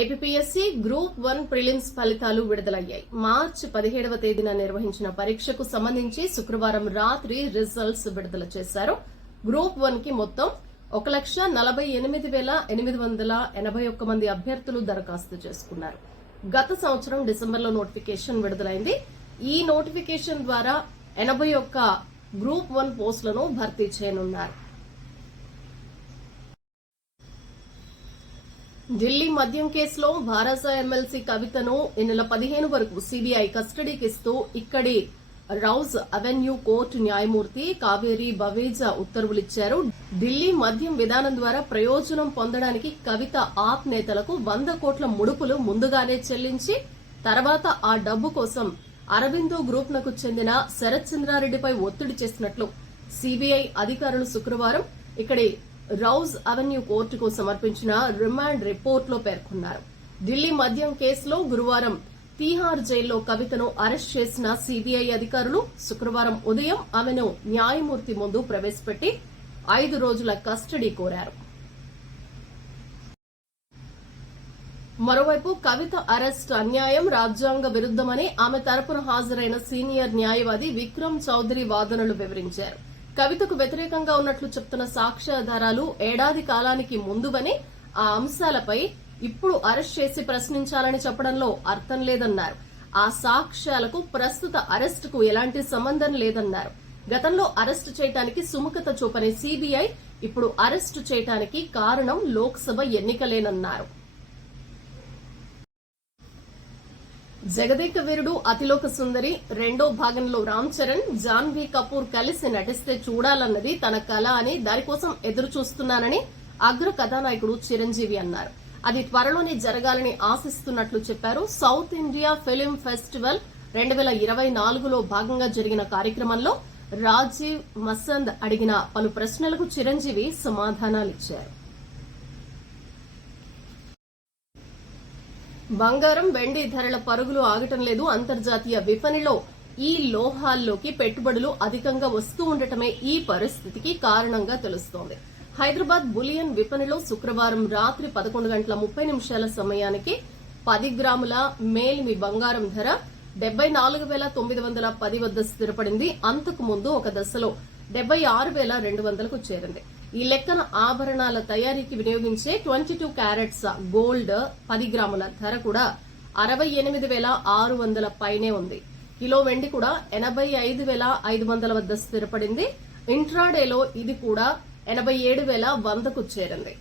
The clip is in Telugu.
ఏపీఎస్సీ గ్రూప్ 1 ప్రిలిమ్స్ ఫలితాలు విడుదలయ్యాయి. మార్చి 17వ తేదీన నిర్వహించిన పరీక్షకు సంబంధించి శుక్రవారం రాత్రి రిజల్ట్స్ విడుదల చేశారు. గ్రూప్ 1 కి మొత్తం 1,48,881 మంది అభ్యర్థులు దరఖాస్తు చేసుకున్నారు. గత సంవత్సరం డిసెంబర్లో నోటిఫికేషన్ విడుదలైంది. ఈ నోటిఫికేషన్ ద్వారా 81 గ్రూప్ 1 పోస్టులను భర్తీ చేయనున్నారు. ఢిల్లీ మద్యం కేసులో భారత ఎమ్మెల్సీ కవితను ఈ నెల 15 వరకు సిబిఐ కస్టడీకి ఇస్తూ ఇక్కడి రౌజ్ అవెన్యూ కోర్టు న్యాయమూర్తి కావేరి బవేజా ఉత్తర్వులిచ్చారు. ఢిల్లీ మద్యం విధానం ద్వారా ప్రయోజనం పొందడానికి కవిత ఆప్ నేతలకు 100 కోట్ల ముడుపులు ముందుగానే చెల్లించి తర్వాత ఆ డబ్బు కోసం అరబిందో గ్రూప్ నకు చెందిన శరత్ చంద్రారెడ్డిపై ఒత్తిడి చేసినట్లు సిబిఐ అధికారులు శుక్రవారం ఇక్కడి రౌజ్ అవెన్యూ కోర్టుకు సమర్పించిన రిమాండ్ రిపోర్టులో పేర్కొన్నారు. ఢిల్లీ మద్యం కేసులో గురువారం తీహార్ జైల్లో కవితను అరెస్ట్ చేసిన సిబిఐ అధికారులు శుక్రవారం ఉదయం ఆమెను న్యాయమూర్తి ముందు ప్రవేశపెట్టి 5 రోజుల కస్టడీ కోరారు. మరోవైపు కవిత అరెస్ట్ అన్యాయం, రాజ్యాంగ విరుద్దమని ఆమె తరపున హాజరైన సీనియర్ న్యాయవాది విక్రమ్ చౌదరి వాదనలు వివరించారు. కవితకు వ్యతిరేకంగా ఉన్నట్లు చెప్తున్న సాక్ష్యాధారాలు ఏడాది కాలానికి ముందువని, ఆ అంశాలపై ఇప్పుడు అరెస్ట్ చేసి ప్రశ్నించాలని చెప్పడంలో అర్థం లేదన్నారు. ఆ సాక్ష్యాలకు ప్రస్తుత అరెస్టుకు ఎలాంటి సంబంధం లేదన్నారు. గతంలో అరెస్టు చేయడానికి సుముఖత చూపని సిబిఐ ఇప్పుడు అరెస్టు చేయడానికి కారణం లోక్సభ ఎన్నికలేనన్నారు. జగదేక వీరుడు అతిలోక సుందరి రెండో భాగంలో రామ్ చరణ్, జాన్వీ కపూర్ కలిసి నటిస్తే చూడాలన్నది తన కళ అని, దానికోసం ఎదురు చూస్తున్నానని అగ్ర కథానాయకుడు చిరంజీవి అన్నారు. అది త్వరలోనే జరగాలని ఆశిస్తున్నట్లు చెప్పారు. సౌత్ ఇండియా ఫిల్మ్ ఫెస్టివల్ 2024లో భాగంగా జరిగిన కార్యక్రమంలో రాజీవ్ మసంద్ అడిగిన పలు ప్రశ్నలకు చిరంజీవి సమాధానాలిచ్చారు. బంగారం, వెండి ధరల పరుగులు ఆగటం లేదు. అంతర్జాతీయ విపణిలో ఈ లోహాల్లోకి పెట్టుబడులు అధికంగా వస్తూ ఉండటమే ఈ పరిస్థితికి కారణంగా తెలుస్తోంది. హైదరాబాద్ బులియన్ విపణిలో శుక్రవారం రాత్రి 11:30 సమయానికి 10 గ్రాముల మేలిమి బంగారం ధర 74,910 వద్ద స్థిరపడింది. అంతకు ముందు ఒక దశలో 76,200కు చేరింది. ఈ లెక్కన ఆభరణాల తయారీకి వినియోగించే 22 క్యారెట్స్ గోల్డ్ 10 గ్రాముల ధర కూడా 68,600 పైనే ఉంది. కిలో వెండి కూడా 85,500 వద్ద స్థిరపడింది. ఇంట్రాడేలో ఇది కూడా 87,100కు చేరింది.